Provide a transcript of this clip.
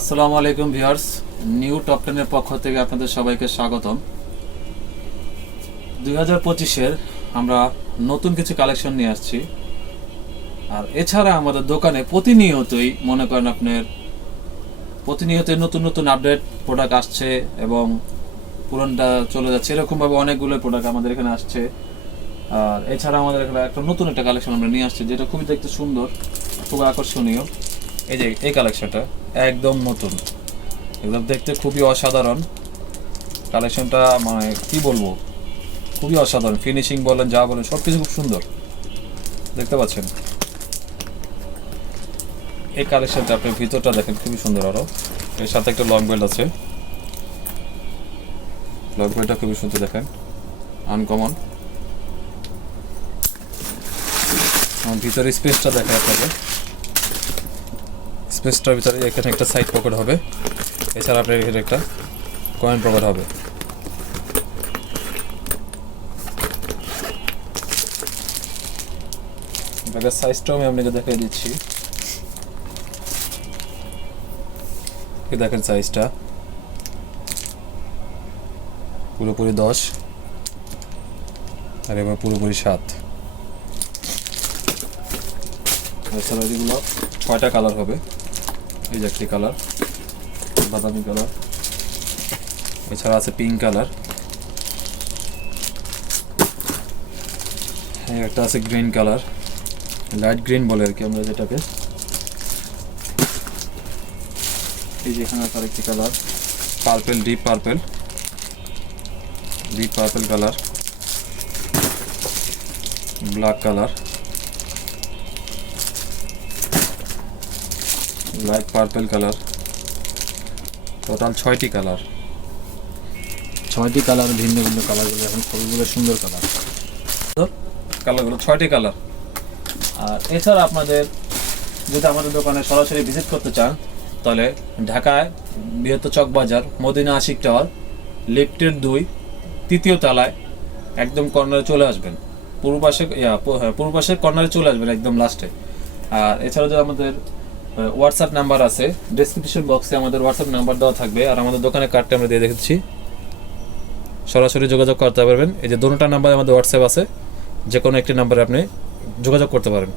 আসসালামু আলাইকুম viewers, new top 10 এর পক্ষ থেকে আপনাদের সবাইকে স্বাগতম। 2025-এর আমরা নতুন কিছু কালেকশন নিয়ে আসছি। আর এছাড়া আমাদের দোকানে প্রতিনিয়তই মনে করেন আপনার প্রতিনিয়তই নতুন নতুন আপডেট প্রোডাক্ট আসছে এবং পুরনটা চলে যাচ্ছে, এরকমভাবে অনেকগুলো প্রোডাক্ট আমাদের এখানে আসছে। আর এছাড়া আমাদের এখানে একটা নতুন একটা কালেকশন আমরা নিয়ে আসছি, যেটা খুবই দেখতে সুন্দর, খুব আকর্ষণীয়। এই যে এই কালেকশনটা একদম নতুন, একদম দেখতে খুবই অসাধারণ কালেকশনটা, মানে কি বলবো, খুবই অসাধারণ। ফিনিশিং বলেন, যা বলেন, সব কিছু খুব সুন্দর দেখতে পাচ্ছেন। এই কালেকশনটা আপনি ভিতরটা দেখেন, খুবই সুন্দর। আরও এর সাথে একটা লং বেল্ট আছে, লং বেল্টটা খুবই সুন্দর দেখেন, আনকমন। ভিতরে স্পেসটা দেখেন আপনাকে, স্পেসটার ভিতরে এখানে একটা সাইড পকেট হবে, এছাড়া আপনার এখানে একটা কয়েন পকেট হবে। ব্যাগের সাইজটাও আমি আপনাকে দেখিয়ে দিচ্ছি। দেখেন সাইজটা পুরোপুরি 10 আর এবার পুরোপুরি 7। এছাড়া এগুলো 6টা কালার হবে। এই যে একটি কালার বাদামি কালার, এছাড়া আছে পিঙ্ক কালার, একটা আছে গ্রিন কালার, লাইট গ্রিন বলে আর কি আমরা যেটাকে। এই যে এখানে তার একটি colour purple, deep purple colour, black colour, light purple colour. Total 6টি কালার, 6টি কালার, ভিন্ন ভিন্ন কালারগুলো, এখন সবগুলো সুন্দর কালার, কালারগুলো 6টি কালার। আর এছাড়া আপনাদের যদি আমাদের দোকানে সরাসরি ভিজিট করতে চান, তাহলে ঢাকায় বৃহত্তর চকবাজার মদিনা আশিক টাওয়ার লিফটের 2 তৃতীয় তলায় একদম কর্নারে চলে আসবেন, পূর্ব পাশের কর্নারে চলে আসবেন একদম লাস্টে। আর এছাড়া যে আমাদের হোয়াটসঅ্যাপ নাম্বার আছে, ডেসক্রিপশন বক্সে আমাদের হোয়াটসঅ্যাপ নাম্বার দেওয়া থাকবে। আর আমাদের দোকানের কার্ডটা আমরা দিয়ে দেখেছি, সরাসরি যোগাযোগ করতে পারবেন। এই যে দুটো নাম্বার আমাদের হোয়াটসঅ্যাপ আছে, যে কোনো একটি নাম্বারে আপনি যোগাযোগ করতে পারেন।